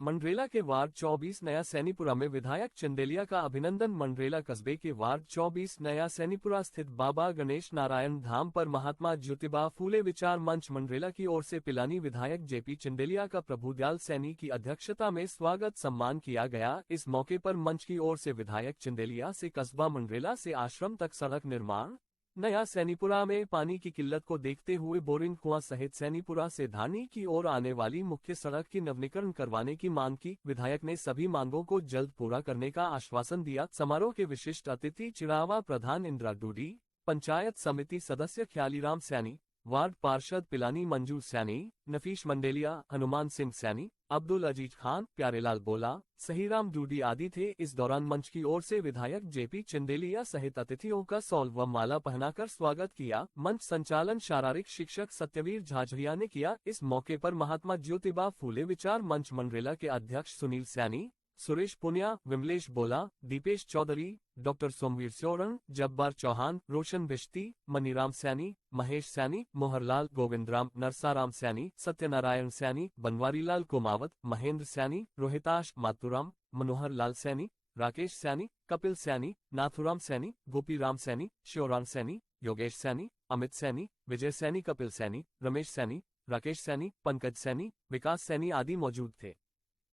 मंडरेला के वार्ड 24 नया सैनीपुरा में विधायक चंदेलिया का अभिनंदन। मंडरेला कस्बे के वार्ड 24 नया सैनीपुरा स्थित बाबा गणेश नारायण धाम पर महात्मा ज्योतिबा फूले विचार मंच मंडरेला की ओर से पिलानी विधायक जेपी चंदेलिया का प्रभुदयाल सैनी की अध्यक्षता में स्वागत सम्मान किया गया। इस मौके पर मंच की ओर से विधायक चंदेलिया से कस्बा मंडरेला से आश्रम तक सड़क निर्माण, नया सैनीपुरा में पानी की किल्लत को देखते हुए बोरिंग कुआं सहित सैनीपुरा से धानी की ओर आने वाली मुख्य सड़क की नवीनीकरण करवाने की मांग की। विधायक ने सभी मांगों को जल्द पूरा करने का आश्वासन दिया। समारोह के विशिष्ट अतिथि चिड़ावा प्रधान इंदिरा डूडी, पंचायत समिति सदस्य ख्यालीराम सैनी, वार्ड पार्षद पिलानी मंजू सैनी, नफीश मंडेलिया, हनुमान सिंह सैनी, अब्दुल अजीज खान, प्यारेलाल बोला, सहीराम डूडी आदि थे। इस दौरान मंच की ओर से विधायक जेपी चंदेलिया सहित अतिथियों का सॉल व माला पहनाकर स्वागत किया। मंच संचालन शारीरिक शिक्षक सत्यवीर झाझड़िया ने किया। इस मौके पर महात्मा ज्योतिबा फूले विचार मंच मंडरेला के अध्यक्ष सुनील सैनी, सुरेश पुनिया, विमलेश बोला, दीपेश चौधरी, डॉक्टर सोमवीर सोरण, जब्बार चौहान, रोशन बिश्ती, मनीराम सैनी, महेश सैनी, मोहरलाल, गोविंदराम, नरसाराम सैनी, सत्यनारायण सैनी, बनवारीलाल कुमावत, महेंद्र सैनी, रोहिताश मातुराम, मनोहर लाल सैनी, राकेश सैनी, कपिल सैनी, नाथुराम सैनी, गोपीराम सैनी, शिवराम सैनी, योगेश सैनी, अमित सैनी, विजय सैनी, कपिल सैनी, रमेश सैनी, राकेश सैनी, पंकज सैनी, विकास सैनी आदि मौजूद थे।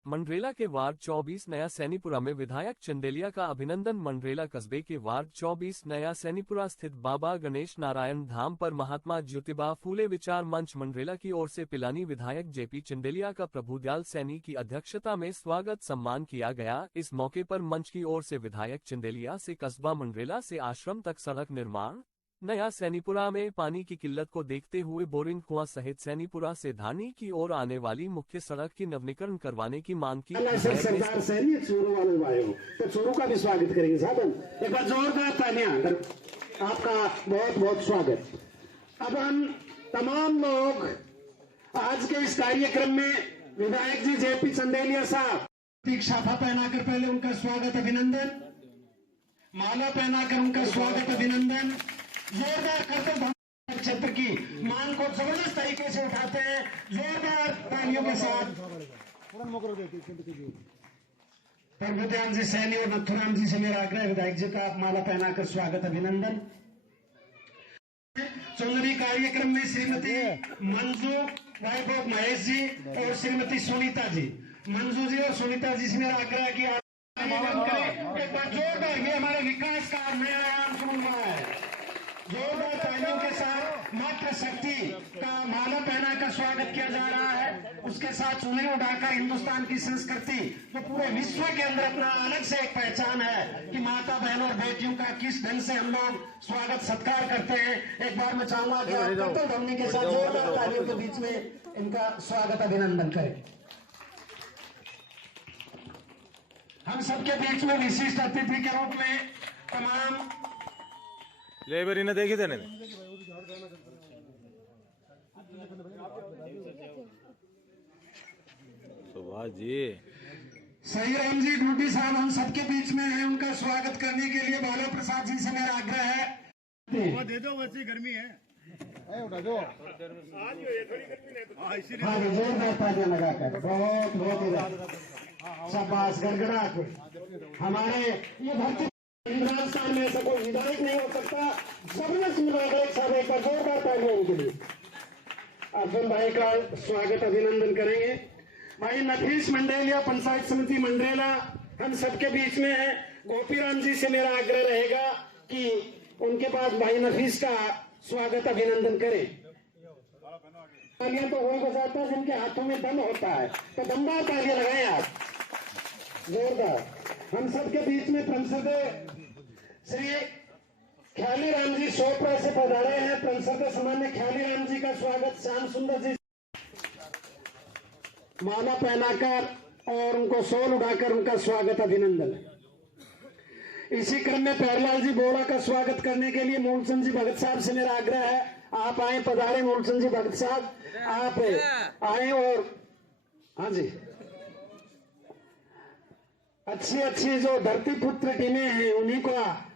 मंडरेला के वार्ड 24 नया सैनीपुरा में विधायक चंदेलिया का अभिनंदन। मंडरेला कस्बे के वार्ड 24 नया सैनीपुरा स्थित बाबा गणेश नारायण धाम पर महात्मा ज्योतिबा फूले विचार मंच मंडरेला की ओर से पिलानी विधायक जेपी चंदेलिया का प्रभुदयाल सैनी की अध्यक्षता में स्वागत सम्मान किया गया। इस मौके पर मंच की ओर से विधायक चंदेलिया से कस्बा मंडरेला से आश्रम तक सड़क निर्माण, नया सैनीपुरा में पानी की किल्लत को देखते हुए बोरिंग कुआं सहित सैनीपुरा से धानी की ओर आने वाली मुख्य सड़क की नवीनीकरण करवाने की मांग की। सरदार सैनी चूरू वाले भाई हो तो चूरू का भी स्वागत करेंगे साहब। एक बार जोरदार तालियां आपका बहुत बहुत स्वागत। अब हम तमाम लोग आज के इस कार्यक्रम में विधायक जी जेपी चंदेलिया साहब शाफा पहनाकर पहले उनका स्वागत अभिनंदन, माला पहनाकर उनका स्वागत अभिनंदन जोरदार करते क्षेत्र की मांग को जबरदस्त तरीके से उठाते हैं जोरदार तालियों के साथ। प्रभुदयाल जी सैनी और नथुराम जी से मेरा आग्रह विधायक जी का माला पहनाकर स्वागत अभिनंदन। चौधरी कार्यक्रम में श्रीमती मंजू वैभव महेश जी और श्रीमती सुनीता जी, मंजू जी और सुनीता जी से मेरा आग्रह है कि आप एक बार जोरदार ये हमारे विकास का नया आयाम शुरू हुआ है। जोरदार तालियों के साथ मातृ शक्ति का माला पहनाकर स्वागत किया जा रहा है। उसके साथ चुनरी उठाकर हिंदुस्तान की संस्कृति जो पूरे विश्व के अंदर अपना अलग से एक पहचान है कि माता बहनों और बेटियों का किस ढंग से हम लोग स्वागत सत्कार करते हैं। एक बार मैं चाहूंगा कि आप कत्ल ध्वनि के साथ जोरदार तालियों के बीच में इनका स्वागत अभिनंदन करें। हम सबके बीच में विशिष्ट अतिथि के रूप में तमाम लेबरी ने देखी थे सुभाष जी, सहीराम जी डूडी साहब हम सबके बीच में हैं। उनका स्वागत करने के लिए बाला प्रसाद जी से मेरा आग्रह है। दे दो, वैसी गर्मी है उठा दो। हाँ जोरदार तालियां लगाकर बहुत बहुत शाबाश गड़गड़ा के हमारे ये भर्ती राजस्थान में ऐसा कोई विधायक नहीं हो सकता। जबरदस्त विधायक साहब एक बार जोरदार तालियां उनके लिए। अर्जुन भाई का स्वागत अभिनंदन करेंगे। भाई नफीस मंडेलिया पंचायत समिति मंडरेला हम सबके बीच में है। गोपीराम जी से मेरा आग्रह रहेगा कि उनके पास भाई नफीस का स्वागत अभिनंदन करें। तालियां तो वही बजाता है जिनके हाथों में दम होता है, तो दमदार तालियां लगाएं आप जोरदार। हम सबके बीच में संसद श्री ख्यालीराम जी सोपरा से पधारे हैं। संसद सामान्य ख्यालीराम जी का स्वागत श्याम सुंदर जी माला पहनाकर और उनको सोल उठाकर उनका स्वागत अभिनंदन। इसी क्रम में प्यारेलाल जी बोरा का स्वागत करने के लिए मूलचंद जी भगत साहब से मेरा आग्रह है आप आए, पधारे मूलचंद जी भगत साहब आप आए। और हाँ जी अच्छी अच्छी जो धरती पुत्र टीमें हैं उन्हीं को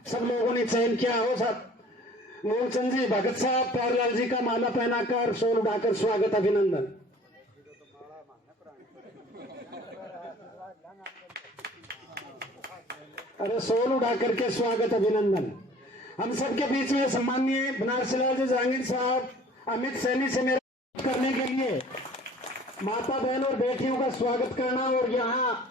सब लोगों ने चयन किया हो। सब मूलचंद जी भगत साहब प्यारेलाल जी का माला पहनाकर सोल उठाकर स्वागत अभिनंदन। अरे सोल उठा करके स्वागत अभिनंदन। हम सबके बीच में सम्माननीय बनारसी लाल जी जहांगीर साहब अमित सैनी से मेरा करने के लिए माता बहन और बेटियों का स्वागत करना और यहाँ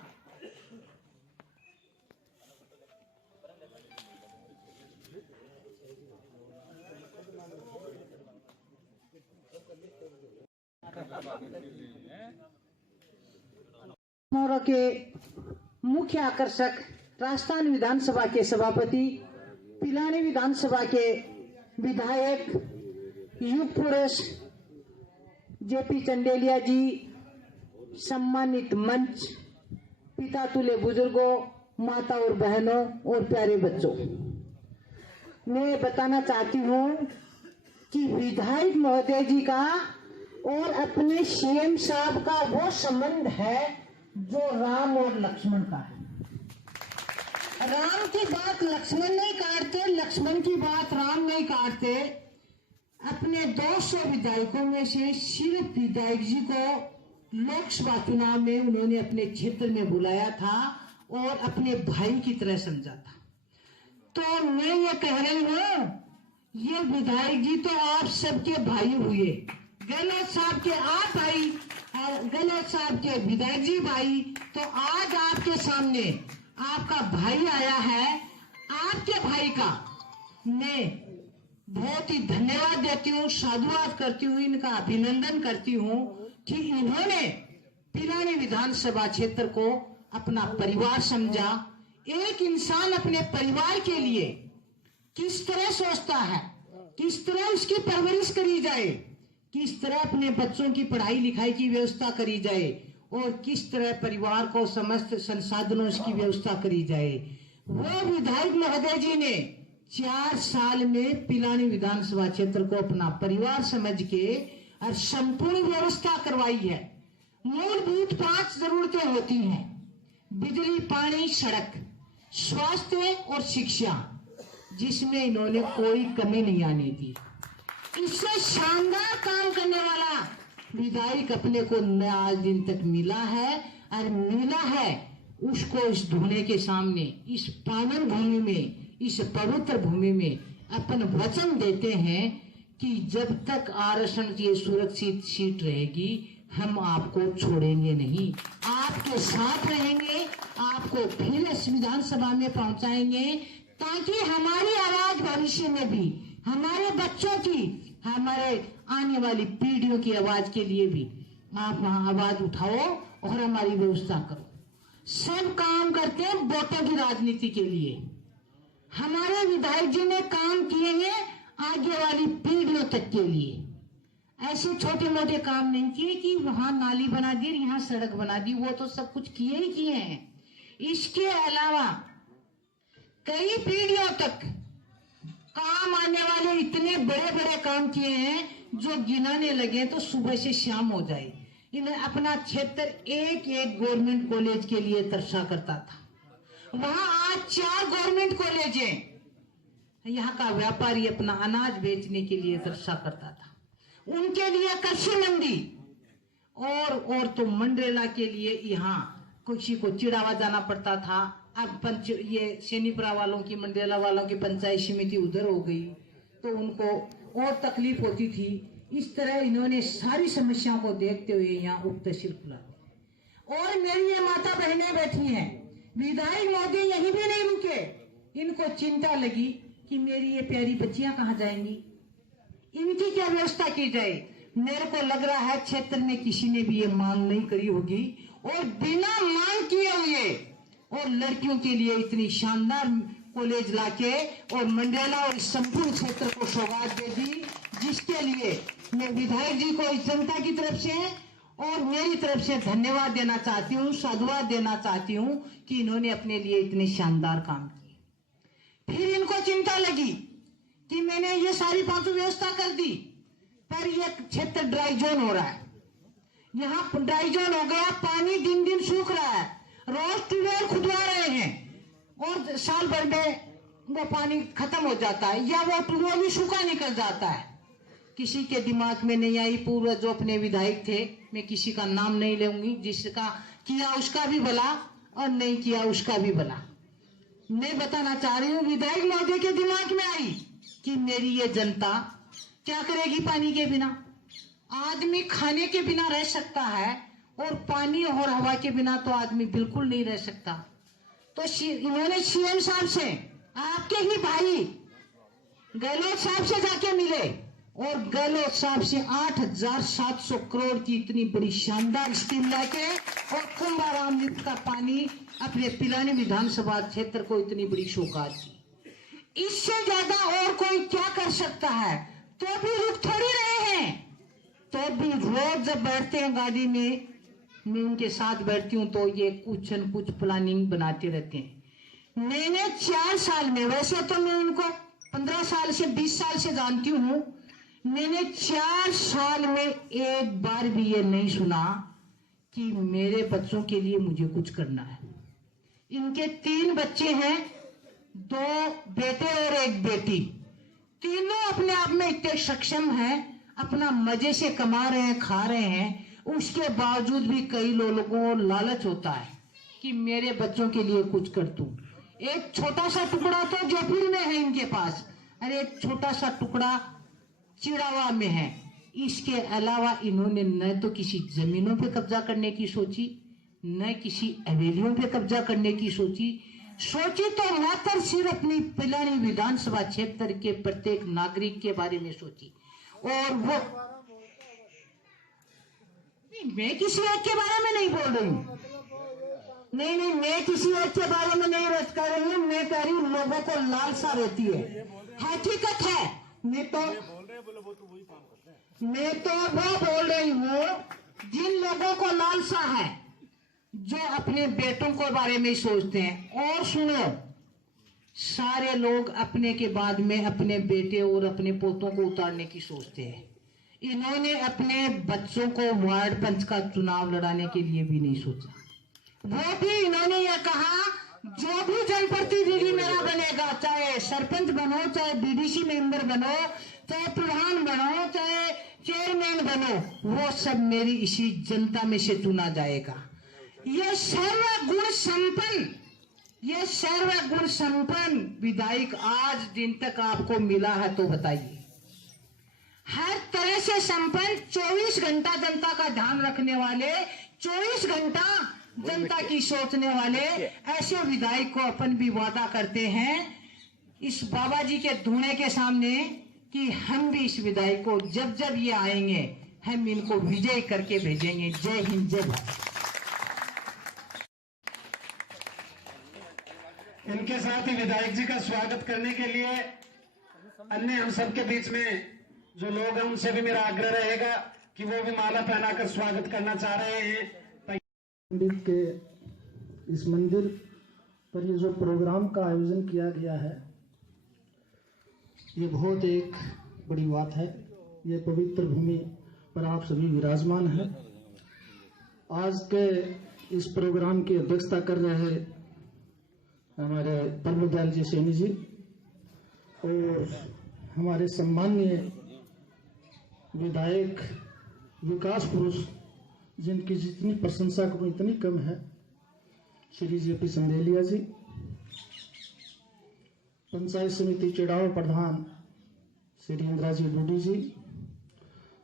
मोरो के मुख्य आकर्षक राजस्थान विधानसभा के सभापति, पिलानी विधानसभा के विधायक, युग पुरुष जेपी चंदेलिया जी, सम्मानित मंच, पिता तुल्य बुजुर्गों, माता और बहनों और प्यारे बच्चों, मैं बताना चाहती हूँ कि विधायक महोदय जी का और अपने सीएम साहब का वो संबंध है जो राम और लक्ष्मण का है। राम की बात लक्ष्मण नहीं काटते, लक्ष्मण की बात राम नहीं काटते। अपने 200 विधायकों में से सिर्फ विधायक जी को लोकसभा चुनाव में उन्होंने अपने क्षेत्र में बुलाया था और अपने भाई की तरह समझा था। तो मैं ये कह रही हूँ, ये विधायक जी तो आप सबके भाई हुए, गहलोत साहब के आप भाई और गहलोत साहब के विधायक जी भाई। तो आज आपके सामने आपका भाई आया है, आपके भाई का मैं बहुत ही धन्यवाद देती हूँ, साधुवाद करती हूँ, इनका अभिनंदन करती हूँ कि इन्होंने पिलानी विधानसभा क्षेत्र को अपना परिवार समझा। एक इंसान अपने परिवार के लिए किस तरह सोचता है, किस तरह उसकी परवरिश करी जाए, किस तरह अपने बच्चों की पढ़ाई लिखाई की व्यवस्था करी जाए और किस तरह परिवार को समस्त संसाधनों की व्यवस्था करी जाए, वो विधायक महोदय जी ने 4 साल में पिलानी विधानसभा क्षेत्र को अपना परिवार समझ के और संपूर्ण व्यवस्था करवाई है। मूलभूत 5 जरूरतें होती हैं: बिजली, पानी, सड़क, स्वास्थ्य और शिक्षा, जिसमें इन्होंने कोई कमी नहीं आने दी। इससे शानदार काम करने वाला विधायक अपने को न आज दिन तक मिला है और मिला है उसको इस धुने के सामने, इस पावन भूमि में, इस पवित्र भूमि में अपन वचन देते हैं कि जब तक आरक्षण की सुरक्षित सीट रहेगी हम आपको छोड़ेंगे नहीं, आपके साथ रहेंगे, आपको फिर इस विधानसभा में पहुंचाएंगे ताकि हमारी आवाज भविष्य में भी, हमारे बच्चों की, हमारे आने वाली पीढ़ियों की आवाज के लिए भी आप वहां आवाज उठाओ और हमारी व्यवस्था करो। सब काम करते हैं वोटों की राजनीति के लिए। हमारे विधायक जी ने काम किए हैं आगे वाली पीढ़ियों तक के लिए। ऐसे छोटे मोटे काम नहीं किए कि वहां नाली बना दी, यहाँ सड़क बना दी, वो तो सब कुछ किए ही किए हैं। इसके अलावा कई पीढ़ियों तक काम आने वाले इतने बड़े बड़े काम किए हैं जो गिनाने लगे तो सुबह से शाम हो जाए। इन्हें अपना क्षेत्र एक एक गवर्नमेंट कॉलेज के लिए तरसा करता था, वहां आज 4 गवर्नमेंट कॉलेज हैं। यहाँ का व्यापारी अपना अनाज बेचने के लिए तरसा करता था, उनके लिए कृषि मंडी और तो मंडरेला के लिए यहाँ किसी को चिड़ावा जाना पड़ता था। अब ये सैनीपुरा वालों की, मंडरेला वालों की पंचायत समिति उधर हो गई तो उनको और तकलीफ होती थी। इस तरह इन्होंने सारी समस्याओं को देखते हुए यहाँ उप तहसील खुला। और मेरी ये माता बहनें बैठी हैं, विधायक महोदय यहीं भी नहीं रुके, इनको चिंता लगी कि मेरी ये प्यारी बच्चियां कहाँ जाएंगी, इनकी क्या व्यवस्था की जाए। मेरे को लग रहा है क्षेत्र में किसी ने भी ये मांग नहीं करी होगी और बिना मांग किए हुए और लड़कियों के लिए इतनी शानदार कॉलेज लाके और मंडरेला और संपूर्ण क्षेत्र को सौगात दे दी, जिसके लिए मैं विधायक जी को इस जनता की तरफ से और मेरी तरफ से धन्यवाद देना चाहती हूँ, साधुवाद देना चाहती हूँ कि इन्होंने अपने लिए इतने शानदार काम किए। फिर इनको चिंता लगी कि मैंने ये सारी 5 व्यवस्था कर दी पर यह क्षेत्र ड्राई जोन हो रहा है, यहाँ ड्राई जोन हो गया, पानी दिन दिन सूख रहा है, रोज ट्यूबवेल खुदवा रहे हैं और साल भर में वो पानी खत्म हो जाता है या वो ट्यूबवेल भी सूखा निकल जाता है। किसी के दिमाग में नहीं आई, पूर्व जो अपने विधायक थे, मैं किसी का नाम नहीं लूंगी, जिसका किया उसका भी भला और नहीं किया उसका भी भला, मैं बताना चाह रही हूँ विधायक महोदय के दिमाग में आई कि मेरी ये जनता क्या करेगी पानी के बिना। आदमी खाने के बिना रह सकता है और पानी और हवा के बिना तो आदमी बिल्कुल नहीं रह सकता। तो इन्होंने सीएम साहब से, आपके ही भाई गहलोत साहब से जाके मिले और गहलोत साहब से 8,700 करोड़ की इतनी बड़ी शानदार स्कीम लाके और कुंभाराम लिफ्ट का पानी अपने पिलानी विधानसभा क्षेत्र को इतनी बड़ी सौगात दी। इससे ज्यादा और कोई क्या कर सकता है? तो भी रुक थोड़ी रहे हैं, तो भी रोज जब बैठते हैं गाड़ी में, मैं उनके साथ बैठती हूँ तो ये कुछ न कुछ प्लानिंग बनाते रहते हैं। मैंने 4 साल में, वैसे तो मैं उनको 15 साल से 20 साल से जानती हूँ, मैंने 4 साल में एक बार भी ये नहीं सुना कि मेरे बच्चों के लिए मुझे कुछ करना है। इनके 3 बच्चे हैं, 2 बेटे और 1 बेटी। तीनों अपने आप में इतने सक्षम हैं, अपना मजे से कमा रहे हैं, खा रहे हैं। उसके बावजूद भी कई लोगों को लालच होता है कि मेरे बच्चों के लिए कुछ कर दूं। एक छोटा सा टुकड़ा तो जयपुर में है इनके पास, अरे एक छोटा सा टुकड़ा चिड़ावा में है। इसके अलावा इन्होंने न तो किसी जमीनों पे कब्जा करने की सोची, न किसी हवेलियों पे कब्जा करने की सोची तो मात्र सिर्फ अपनी पिलानी विधानसभा क्षेत्र के प्रत्येक नागरिक के बारे में सोची। और वो मैं किसी एक के बारे में नहीं बोल रही हूँ, नहीं, मैं किसी एक के बारे में नहीं कर रही हूँ। मैं कह रही हूँ लोगों को लालसा रहती है, हकीकत है। मैं तो वो बोल रही हूँ जिन लोगों को लालसा है, जो अपने बेटों के बारे में सोचते हैं। और सुनो, सारे लोग अपने के बाद में अपने बेटे और अपने पोतों को उतारने की सोचते हैं। इन्होंने अपने बच्चों को वार्ड पंच का चुनाव लड़ाने के लिए भी नहीं सोचा। वो भी इन्होंने ये कहा जो भी जनप्रतिनिधि मेरा बनेगा, चाहे सरपंच बनो, चाहे बीडीसी मेंबर बनो, चाहे प्रधान बनो, चाहे चेयरमैन बनो, वो सब मेरी इसी जनता में से चुना जाएगा। ये सर्वगुण संपन्न विधायक आज दिन तक आपको मिला है तो बताइए। हर तरह से संपन्न, 24 घंटा जनता का ध्यान रखने वाले, 24 घंटा जनता की सोचने वाले ऐसे विधायक को अपन भी वादा करते हैं इस बाबा जी के धुने के सामने कि हम भी इस विधायक को जब जब ये आएंगे हम इनको विजय करके भेजेंगे। जय हिंद, जय भारत। इनके साथ ही विधायक जी का स्वागत करने के लिए अन्य हम सबके बीच में जो लोग हैं उनसे भी मेरा आग्रह रहेगा कि वो भी माला पहनाकर स्वागत करना चाह रहे हैं। पंडित के इस मंदिर पर ये जो प्रोग्राम का आयोजन किया गया है, ये बहुत एक बड़ी बात है। ये पवित्र भूमि पर आप सभी विराजमान हैं। आज के इस प्रोग्राम की अध्यक्षता कर रहे हमारे प्रभुदयाल जी सैनी जी और हमारे सम्माननीय विधायक विकास पुरुष, जिनकी जितनी प्रशंसा करूं इतनी कम है, श्री जेपी संदेलिया जी, पंचायत समिति चिड़ाव प्रधान श्री इंदिरा जी डूडी जी,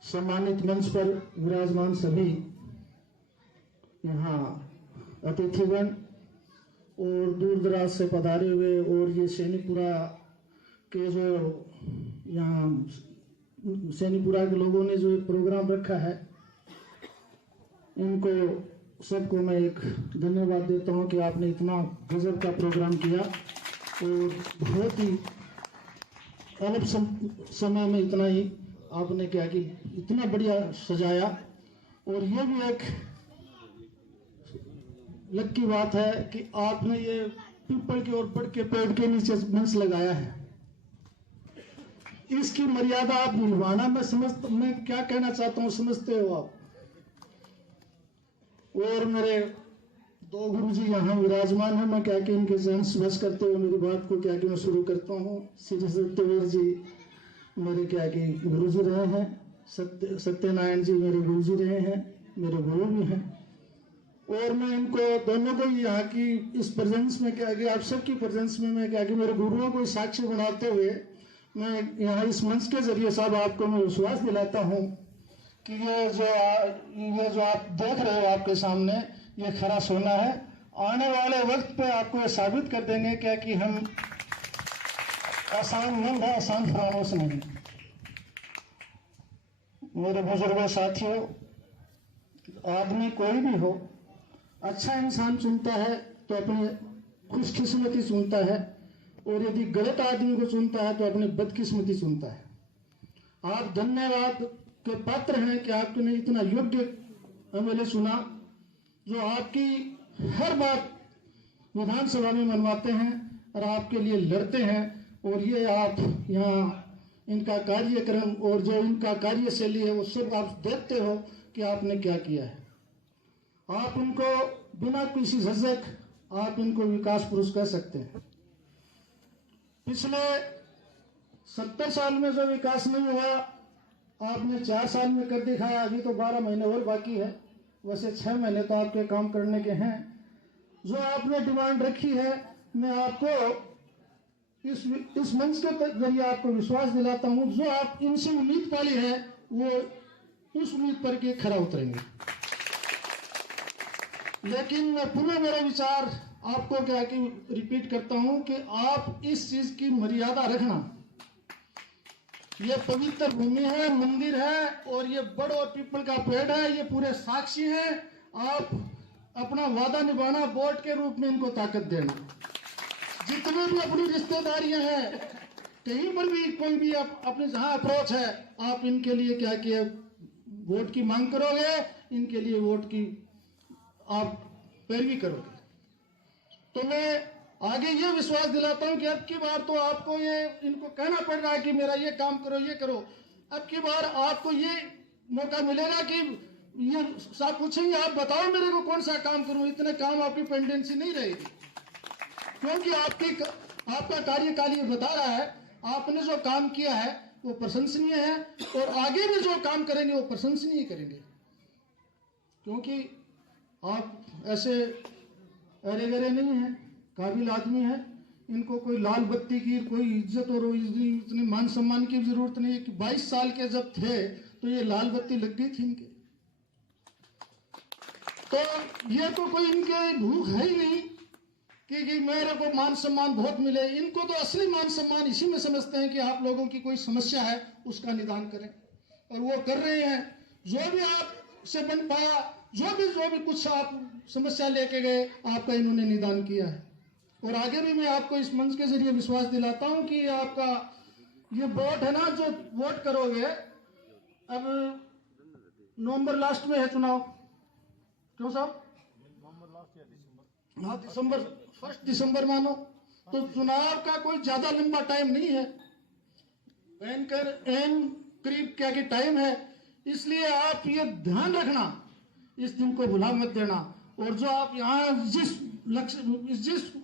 सम्मानित मंच पर विराजमान सभी यहाँ अतिथिगण और दूर दराज से पधारे हुए, और ये सैनीपुरा के जो यहाँ सैनीपुरा के लोगों ने जो एक प्रोग्राम रखा है, इनको सबको मैं एक धन्यवाद देता हूँ कि आपने इतना गजब का प्रोग्राम किया और बहुत ही अल्प समय में इतना ही आपने क्या कि इतना बढ़िया सजाया। और ये भी एक लक की बात है कि आपने ये पीपल के और बड़ के पेड़ के नीचे मंच लगाया है। इसकी मर्यादा आप निभाना, मैं क्या कहना चाहता हूँ समझते हो आप। और मेरे 2 गुरुजी यहाँ विराजमान हैं, मैं क्या कि इनके चरण स्पर्श करते हुए मेरी बात को क्या कि मैं शुरू करता हूँ। श्री सत्यवीर जी मेरे क्या कि गुरुजी रहे हैं, सत्यनारायण जी मेरे गुरुजी रहे हैं, मेरे गुरु भी हैं। और मैं इनको दोनों को यहाँ की इस प्रेजेंस में क्या कि आप सबकी प्रेजेंस में मैं क्या कि मेरे गुरुओं को साक्षी बनाते हुए मैं यहाँ इस मंच के जरिए साहब आपको मैं विश्वास दिलाता हूँ कि ये जो आप देख रहे हो आपके सामने ये खरा सोना है। आने वाले वक्त पे आपको ये साबित कर देंगे क्या कि हम आसान नहीं है, आसान फरामोश नहीं। मेरे बुजुर्गों साथियों, आदमी कोई भी हो, अच्छा इंसान चुनता है तो अपनी खुशकिस्मती चुनता है, और यदि गलत आदमी को चुनता है तो अपनी बदकिस्मती चुनता है। आप धन्यवाद के पात्र हैं कि आपने इतना योग्य एमएलए चुना जो आपकी हर बात विधानसभा में मनवाते हैं और आपके लिए लड़ते हैं। और ये आप यहाँ इनका कार्यक्रम और जो इनका कार्यशैली है वो सब आप देखते हो कि आपने क्या किया है। आप इनको बिना किसी झिझक आप इनको विकास पुरुष कह सकते हैं। पिछले 70 साल में जो विकास नहीं हुआ आपने 4 साल में कर दिखाया। अभी तो 12 महीने और बाकी है, वैसे 6 महीने तो आपके काम करने के हैं। जो आपने डिमांड रखी है मैं आपको इस मंच के जरिए आपको विश्वास दिलाता हूं, जो आप इनसे उम्मीद पाली है वो उस उम्मीद पर के खरा उतरेंगे। लेकिन मैं पुनः मेरा विचार आपको क्या कि रिपीट करता हूं कि आप इस चीज की मर्यादा रखना। ये पवित्र भूमि है, मंदिर है, और ये बड़ और पीपल का पेड़ है, ये पूरे साक्षी हैं। आप अपना वादा निभाना, वोट के रूप में इनको ताकत देना। जितने भी अपनी रिश्तेदारियां हैं, कहीं पर भी कोई भी अपने जहां अप्रोच है, आप इनके लिए क्या किया वोट की मांग करोगे, इनके लिए वोट की आप पैरवी करोगे। तो मैं आगे ये विश्वास दिलाता हूं कि अब की बार तो आपको ये इनको कहना पड़ रहा है कि मेरा ये काम करो, ये करो। अब की बार आपको ये मौका मिलेगा कि ये साहब पूछेंगे आप बताओ मेरे को कौन सा काम करूं, इतने काम आपकी पेंडेंसी नहीं रहेगी, क्योंकि आपका कार्यकाल ये बता रहा है आपने जो काम किया है वो प्रशंसनीय है, और आगे भी जो काम करेंगे वो प्रशंसनीय करेंगे। क्योंकि आप ऐसे अरे गरे नहीं है, काबिल आदमी है। इनको कोई लाल बत्ती की कोई इज्जत और इतने मान सम्मान की जरूरत नहीं है कि 22 साल के जब थे तो ये लाल बत्ती लग गई थी इनके। तो ये तो कोई इनके भूख है ही नहीं कि मेरे को मान सम्मान बहुत मिले। इनको तो असली मान सम्मान इसी में समझते हैं कि आप लोगों की कोई समस्या है उसका निदान करें, और वो कर रहे हैं। जो भी आपसे बन पाया, जो भी कुछ आप समस्या लेके गए, आपका इन्होंने निदान किया है। और आगे भी मैं आपको इस मंच के जरिए विश्वास दिलाता हूं कि आपका ये वोट है ना, जो वोट करोगे, अब नवंबर लास्ट में है चुनाव, क्यों साहब? हाँ, दिसंबर 1 दिसंबर मानो, तो चुनाव का कोई ज्यादा लंबा टाइम नहीं है, एन करीब क्या कि टाइम है। इसलिए आप ये ध्यान रखना, इस दिन को भुला मत देना। और जो आप यहाँ जिस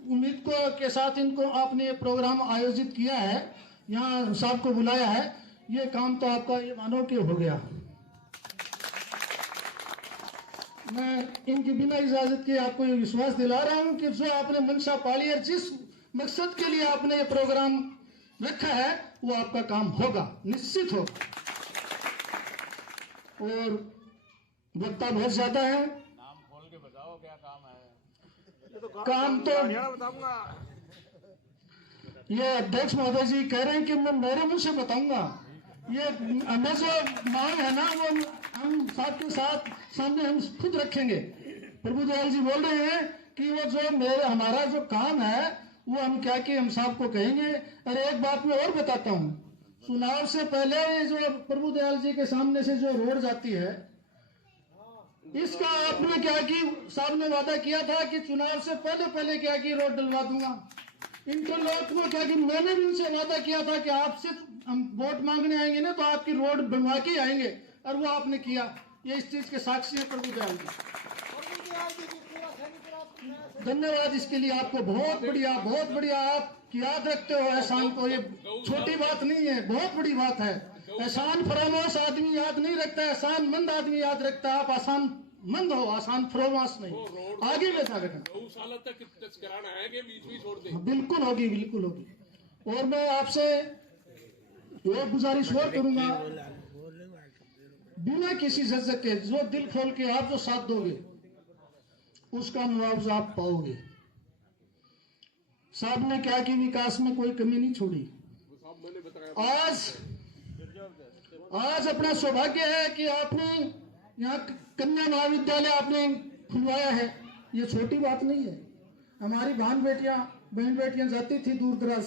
उम्मीद को के साथ इनको आपने ये प्रोग्राम आयोजित किया है, यहाँ साहब को बुलाया है, ये काम तो आपका ये मानो कि हो गया। मैं इनकी बिना इजाजत के आपको ये विश्वास दिला रहा हूं कि जो आपने मंशा पाली है, जिस मकसद के लिए आपने ये प्रोग्राम रखा है, वो आपका काम होगा, निश्चित होगा। और वक्ता बहुत ज्यादा है, नाम खोल के बताओ क्या काम है। काम तो ये अध्यक्ष महोदय जी कह रहे हैं कि मैं मेरे मुंह से बताऊंगा। ये हमें जो मांग है ना, वो हम साथ के साथ सामने हम खुद रखेंगे। प्रभु दयाल जी बोल रहे हैं कि वो जो हमारा जो काम है वो हम क्या कि हम साहब को कहेंगे। अरे एक बात मैं और बताता हूँ, चुनाव से पहले ये जो प्रभु दयाल जी के सामने से जो रोड जाती है, इसका आपने क्या कि साहब ने वादा किया था कि चुनाव से पहले क्या कि रोड डलवा दूंगा। इंटरलॉक में क्या कि मैंने भी उनसे वादा किया था कि आपसे हम वोट मांगने आएंगे ना तो आपकी रोड बनवा के आएंगे, और वो आपने किया। ये इस चीज के साक्षी है प्रभु दयाल जी। धन्यवाद इसके लिए आपको, बहुत बढ़िया। आप याद रखते हो एहसान को, ये छोटी बात नहीं है, बहुत बड़ी बात है। एहसान फरामोश आदमी याद नहीं रखता, एहसान मंद आदमी याद रखता है। आप आसान मंद हो, आसान फ्रोमास नहीं, आगे व्यथा घटना गौशाला तक टच कराना है कि बीच में छोड़ दे? बिल्कुल होगी, बिल्कुल होगी। और मैं आपसे एक गुजारिश और करूंगा, बिना किसी झिझक के जो दिल खोल के आप जो साथ दोगे उसका मुआवजा आप पाओगे। साहब ने क्या कि विकास में कोई कमी नहीं छोड़ी। आज अपना सौभाग्य है कि आपने यहाँ कन्या महाविद्यालय आपने खुलवाया है। ये छोटी बात नहीं है। हमारी बहन बेटियां जाती थी दूर दराज,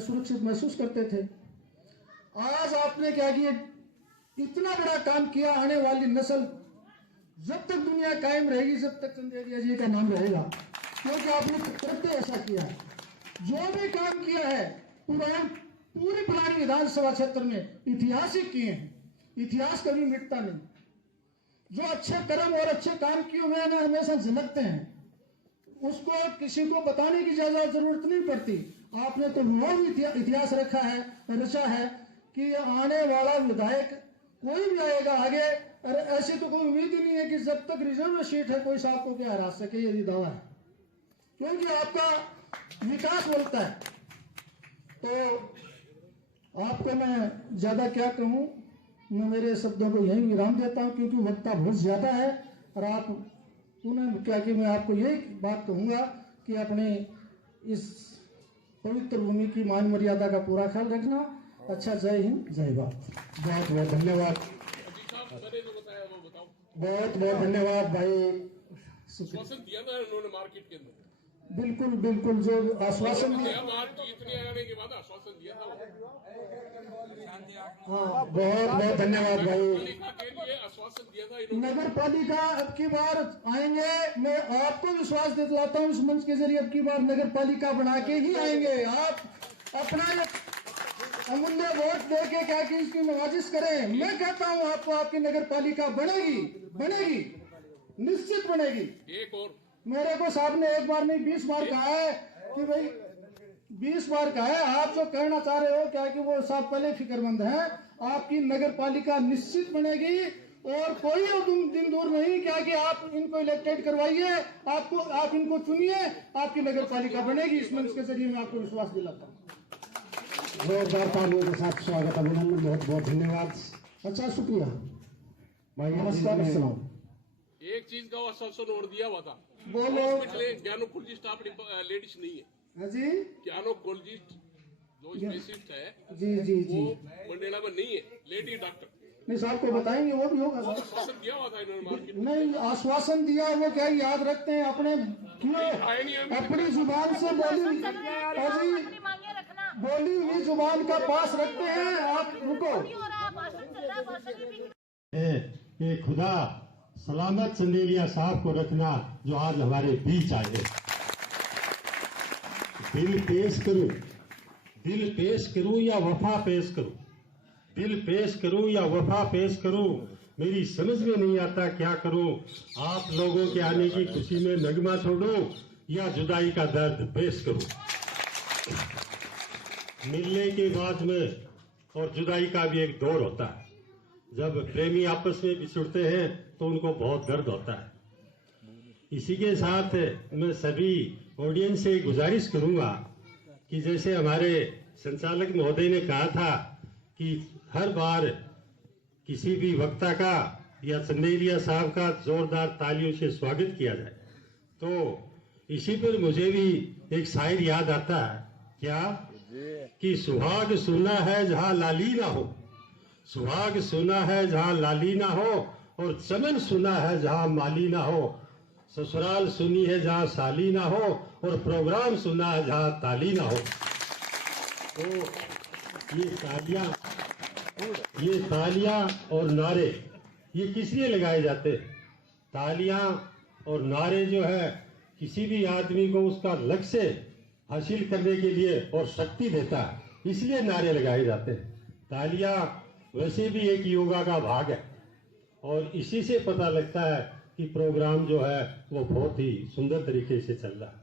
सुरक्षित महसूस करते थे। आज आपने क्या किया, इतना बड़ा काम किया। आने वाली नस्ल जब तक दुनिया कायम रहेगी, जब तक चंदेलिया जी का नाम रहेगा, क्योंकि आपने करते ऐसा किया है। जो भी काम किया है पूरी पिलानी विधानसभा क्षेत्र में इतिहास ही किए हैं। इतिहास कभी मिटता नहीं। जो अच्छे कर्म और अच्छे काम किए हुए हैं ना, हमेशा झलकते हैं। उसको किसी को बताने की ज्यादा जरूरत नहीं पड़ती। आपने तो वो इतिहास रचा है कि आने वाला विधायक कोई भी आएगा आगे, अरे ऐसी तो कोई उम्मीद ही नहीं है कि जब तक रिजर्व सीट है कोई साहब को क्या हरा सके, यदि दावा है। क्योंकि आपका विकास बोलता है। तो आपको मैं ज्यादा क्या कहूं, मैं मेरे शब्दों को यही विराम देता हूं, क्योंकि वक्ता बहुत ज्यादा है। और आप पुनः क्या कि मैं आपको यही बात कहूंगा कि अपने इस पवित्र भूमि की मान मर्यादा का पूरा ख्याल रखना। अच्छा, जय हिंद, जय भारत। बहुत बहुत धन्यवाद, बहुत बहुत धन्यवाद भाई। आश्वासन दिया था उन्होंने मार्केट के अंदर। बिल्कुल बिल्कुल, जो आश्वासन दिया, जीतने आने के बाद आश्वासन दिया था। हाँ, बहुत बहुत धन्यवाद भाई। के लिए आश्वासन दिया था इन्होंने। नगर पालिका अब की बार आएंगे, मैं आपको विश्वास दिलाता हूँ इस मंच के जरिए, अब की बार नगर पालिका बना के ही आएंगे। आप अपना अमूल्य वोट दे के क्या कि इसकी नवाजिश करें। मैं कहता हूँ आपको, आपकी नगर पालिका बनेगी, निश्चित बनेगी। एक और मेरे को साहब ने एक बार नहीं 20 बार कहा है कि भाई 20 बार कहा है। आप जो कहना चाह रहे हो क्या कि वो साहब पहले फिक्रमंद है। आपकी नगर पालिका निश्चित बनेगी और कोई दिन दूर नहीं क्या कि आप इनको इलेक्टेड करवाइए, आप इनको चुनिए, आपकी नगर पालिका बनेगी। इस मंच के जरिए मैं आपको विश्वास दिलाता हूँ। जोरदार तालियों के साथ स्वागत, अभिनंदन, बहुत बहुत धन्यवाद। अच्छा, शुक्रिया भाई। नमस्कार, अस्सलाम। एक चीज का आश्वासन और दिया हुआ था। बोलो। ज्ञानोकोलॉजिस्ट आप लेडीज नहीं है जी, ज्ञानोकोलॉजिस्ट जो स्पेशलिस्ट है जी जी जी, वो मंडेला में नहीं है, लेडी डॉक्टर। नहीं साहब को बताएंगे, वो भी होगा। आश्वासन दिया हुआ था इन्होंने मार्केट में। नहीं, आश्वासन दिया वो क्या याद रखते हैं अपने, अपनी जुबान से बोली हुई जुबान का पास रखते हैं। आप रुको। ये खुदा सलामत चंदेलिया साहब को रखना जो आज हमारे बीच आए। दिल पेश करूं या वफा पेश करूं, दिल पेश करूं या वफा पेश करूं, मेरी समझ में नहीं आता क्या करूं। आप लोगों के आने की खुशी में नगमा छोड़ूं या जुदाई का दर्द पेश करूं। मिलने के बाद में और जुदाई का भी एक दौर होता है। जब प्रेमी आपस में बिछुड़ते हैं तो उनको बहुत दर्द होता है। इसी के साथ मैं सभी ऑडियंस से गुजारिश करूंगा कि जैसे हमारे संचालक महोदय ने कहा था कि हर बार किसी भी वक्ता का या चंदेलिया साहब का जोरदार तालियों से स्वागत किया जाए, तो इसी पर मुझे भी एक शायर याद आता है। क्या कि सुहाग सुना है जहां लाली ना हो, सुहाग सुना है जहां लाली ना हो, और चमन सुना है जहां माली ना हो, ससुराल सुनी है जहां साली ना हो, और प्रोग्राम सुना है जहां ताली ना हो। तो ये तालियां और नारे ये किस लिए लगाए जाते हैं? तालियां और नारे जो है किसी भी आदमी को उसका लक्ष्य हासिल करने के लिए और शक्ति देता है, इसलिए नारे लगाए जाते हैं। तालियां वैसे भी एक योगा का भाग है और इसी से पता लगता है कि प्रोग्राम जो है वो बहुत ही सुंदर तरीके से चल रहा है।